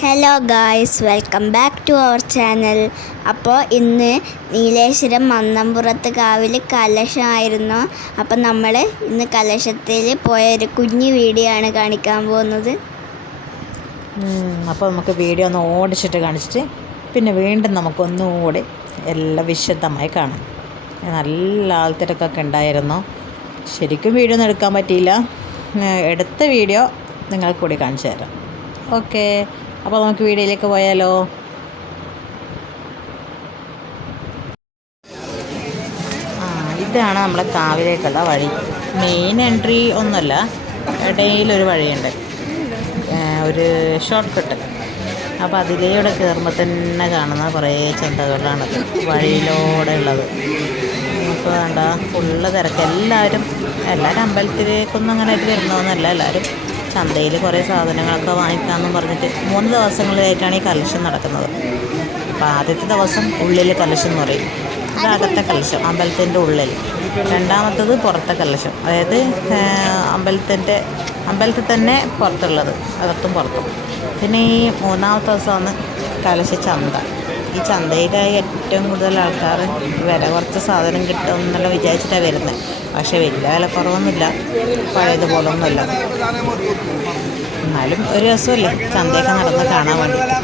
Hello guys, welcome back to our channel. അപ്പോൾ ഇന്ന് നീലേശ്വരം മന്നംപുറത്ത് കാവിൽ കലശമായിരുന്നു. അപ്പോൾ നമ്മൾ ഇന്ന് കലശത്തിൽ പോയ ഒരു കുഞ്ഞു വീഡിയോ ആണ് കാണിക്കാൻ പോകുന്നത്. അപ്പോൾ നമുക്ക് വീഡിയോ ഒന്ന് ഓടിച്ചിട്ട് കാണിച്ചിട്ട് പിന്നെ വീണ്ടും നമുക്കൊന്നുകൂടി എല്ലാം വിശദമായി കാണാം. നല്ല ആൾത്തിരക്കൊക്കെ ഉണ്ടായിരുന്നു. ശരിക്കും വീഡിയോ ഒന്നും എടുക്കാൻ പറ്റിയില്ല. എടുത്ത വീഡിയോ നിങ്ങൾക്ക് കൂടി കാണിച്ചു തരാം. ഓക്കെ, അപ്പോൾ നമുക്ക് വീഡിയോയിലേക്ക് പോയാലോ. ഇതാണ് നമ്മളെ കാവിലേക്കുള്ള വഴി. മെയിൻ എൻട്രി ഒന്നുമല്ല, ഇടയിലൊരു വഴിയുണ്ട്, ഒരു ഷോർട്ട് കട്ട്. അപ്പോൾ അതിലൂടെ കയറുമ്പോൾ തന്നെ കാണുന്ന കുറേ ചന്തകളാണത് വഴിയിലൂടെ ഉള്ളത്. നമുക്ക് വേണ്ട ഫുള്ള് തിരക്ക്. എല്ലാവരും അമ്പലത്തിലേക്കൊന്നും അങ്ങനെ ആയിട്ട് വരുന്നതൊന്നുമല്ല. എല്ലാവരും ചന്തയിൽ കുറേ സാധനങ്ങളൊക്കെ വാങ്ങിക്കാമെന്നും പറഞ്ഞിട്ട് 3 ദിവസങ്ങളിലായിട്ടാണ് ഈ കലശം നടക്കുന്നത്. അപ്പോൾ ആദ്യത്തെ ദിവസം ഉള്ളിൽ കലശം എന്ന് പറയും, അകത്തെ കലശം അമ്പലത്തിൻ്റെ ഉള്ളിൽ. രണ്ടാമത്തത് പുറത്തെ കലശം, അതായത് അമ്പലത്തിൽ തന്നെ പുറത്തുള്ളത്, അകത്തും പുറത്തും. പിന്നെ ഈ 3ാമത്തെ ദിവസമാണ് കലശ ചന്ത. ഈ ചന്തയിലായി ഏറ്റവും കൂടുതൽ ആൾക്കാർ വില കുറച്ച് സാധനം കിട്ടും എന്നുള്ള വിചാരിച്ചിട്ടാണ് വരുന്നത്. പക്ഷേ വലിയ വില കുറവൊന്നുമില്ല, പഴയതുപോലൊന്നുമില്ല. എന്നാലും ഒരു രസമല്ലേ ചന്തയൊക്കെ നടന്ന് കാണാൻ വേണ്ടിയിട്ട്.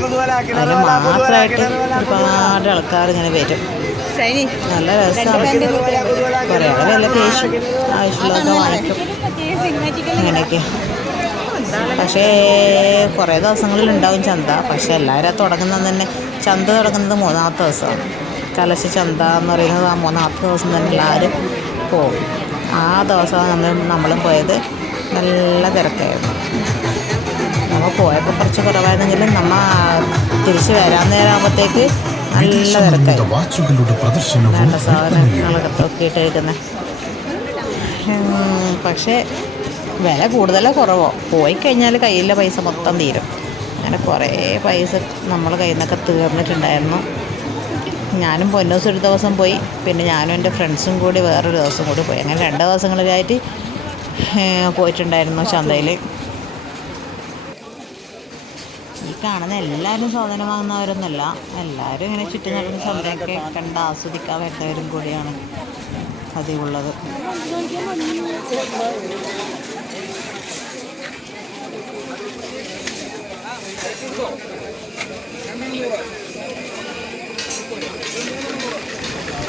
അതിൽ മാത്രമായിട്ട് ഒരുപാട് ആൾക്കാർ ഇങ്ങനെ വരും. നല്ല രസമാണ്. കുറേ വില പേശും, ആവശ്യമുള്ളതൊക്കെ വാങ്ങിക്കും, അങ്ങനെയൊക്കെ. പക്ഷേ കുറേ ദിവസങ്ങളിലുണ്ടാവും ചന്ത. പക്ഷേ എല്ലാവരും തുടങ്ങുന്നത് തന്നെ, ചന്ത തുടങ്ങുന്നത് 3ാമത്തെ ദിവസമാണ്. കലശ ചന്ത എന്ന് പറയുന്നത് ആ 3ാമത്തെ ദിവസം തന്നെ എല്ലാവരും പോകും. ആ ദിവസമാണ് നമ്മളും പോയത്. നല്ല തിരക്കായിരുന്നു. നമ്മൾ പോയപ്പോൾ കുറച്ച് കുറവായിരുന്നെങ്കിലും നമ്മൾ തിരിച്ച് വരാൻ നേരമാകുമ്പോഴത്തേക്ക് നല്ല തിരക്കായി. വേണ്ട സാധനങ്ങളൊക്കെ തൂക്കിയിട്ടിരിക്കുന്നത്. പക്ഷേ വില കൂടുതലോ കുറവോ, പോയി കഴിഞ്ഞാൽ കയ്യിലെ പൈസ മൊത്തം തീരും. അങ്ങനെ കുറേ പൈസ നമ്മൾ കയ്യിൽ നിന്നൊക്കെ തീർന്നിട്ടുണ്ടായിരുന്നു. ഞാനും പൊന്നൂസ് ഒരു ദിവസം പോയി, പിന്നെ ഞാനും എൻ്റെ ഫ്രണ്ട്സും കൂടി വേറൊരു ദിവസം കൂടി പോയി. അങ്ങനെ 2 ദിവസങ്ങളിലായിട്ട് പോയിട്ടുണ്ടായിരുന്നു ചന്തയിൽ. ഈ കാണുന്ന എല്ലാവരും സാധനം വാങ്ങുന്നവരൊന്നുമല്ല, എല്ലാവരും ഇങ്ങനെ ചുറ്റും നടന്ന് ചന്തയൊക്കെ കണ്ട് ആസ്വദിക്കാൻ വരുന്നവരും കൂടിയാണ് പതിവുള്ളത്.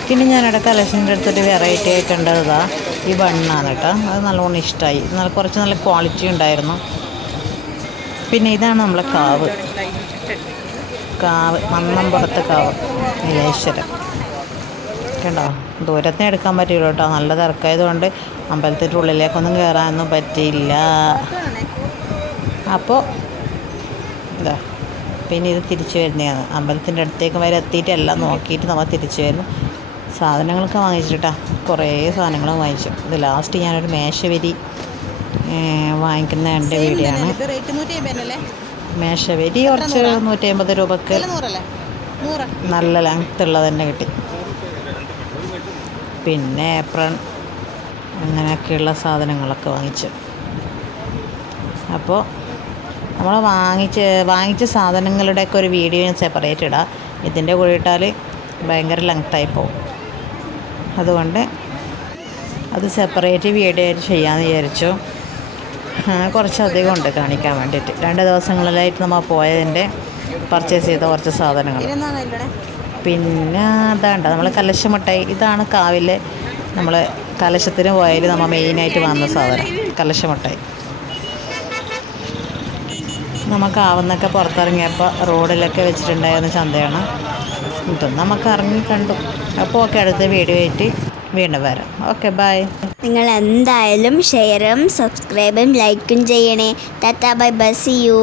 പിന്നെ ഞാനിവിടെ കലക്ഷൻ്റെ അടുത്തൊരു വെറൈറ്റി ആയിട്ട് ഉണ്ടതാ ഈ ബണ്ണാണ് കേട്ടോ. അത് നല്ലോണം ഇഷ്ടമായി. കുറച്ച് നല്ല ക്വാളിറ്റി ഉണ്ടായിരുന്നു. പിന്നെ ഇതാണ് നമ്മളെ കാവ് മന്നംപുറത്ത് കാവ് നീലേശ്വരം. കേട്ടോ, ദൂരത്തിന് എടുക്കാൻ പറ്റില്ല കേട്ടോ, നല്ല തിരക്കായതുകൊണ്ട് അമ്പലത്തിൻ്റെ ഉള്ളിലേക്കൊന്നും കയറാനൊന്നും പറ്റിയില്ല. അപ്പോൾ ഇതാ, പിന്നെ ഇത് തിരിച്ചു വരുന്നതാണ്. അമ്പലത്തിൻ്റെ അടുത്തേക്ക് വരെ എത്തിയിട്ട് എല്ലാം നോക്കിയിട്ട് നമ്മൾ തിരിച്ചു വരുന്നു. സാധനങ്ങളൊക്കെ വാങ്ങിച്ചിട്ടാ, കുറേ സാധനങ്ങൾ വാങ്ങിച്ചു. ഇത് ലാസ്റ്റ് ഞാനൊരു മേശവരി വാങ്ങിക്കുന്ന എൻ്റെ വീഡിയോ ആണ്. മേശവരി കുറച്ച് 150 രൂപക്ക് നല്ല ലെങ്ത് ഉള്ളത് തന്നെ കിട്ടി. പിന്നെ ഏപ്രൺ, അങ്ങനെയൊക്കെയുള്ള സാധനങ്ങളൊക്കെ വാങ്ങിച്ചു. അപ്പോൾ നമ്മൾ വാങ്ങിച്ച സാധനങ്ങളുടെയൊക്കെ ഒരു വീഡിയോ ഞാൻ സെപ്പറേറ്റ് ഇടാം. ഇതിൻ്റെ കൂടെ ഇട്ടാൽ ഭയങ്കര ലെങ്ത്തായി പോകും. അതുകൊണ്ട് അത് സെപ്പറേറ്റ് വീഡിയോ ചെയ്യാമെന്ന് വിചാരിച്ചു. കുറച്ചധികം ഉണ്ട് കാണിക്കാൻ വേണ്ടിയിട്ട്. 2 ദിവസങ്ങളിലായിട്ട് നമ്മൾ പോയതിൻ്റെ പർച്ചേസ് ചെയ്ത കുറച്ച് സാധനങ്ങൾ. പിന്നെ അതാണ്ട് നമ്മൾ കലശമിഠായി. ഇതാണ് കാവിലെ നമ്മൾ കലശത്തിന് പോയാൽ നമ്മൾ മെയിനായിട്ട് വാങ്ങുന്ന സാധനം, കലശമിഠായി. നമുക്ക് ആവുന്നൊക്കെ പുറത്തിറങ്ങിയപ്പോൾ റോഡിലൊക്കെ വെച്ചിട്ടുണ്ടായിരുന്ന ചന്തയാണ്. ഇതൊന്നും നമുക്ക് ഇറങ്ങി കണ്ടു. അപ്പോൾ ഓക്കെ, അടുത്ത വീഡിയോ ആയിട്ട് വീണ്ടും വരാം. Okay, bye. നിങ്ങൾ എന്തായാലും ഷെയറും സബ്സ്ക്രൈബും ലൈക്കും ചെയ്യണേ. ടാറ്റാ, ബൈ ബൈ, സീ യു.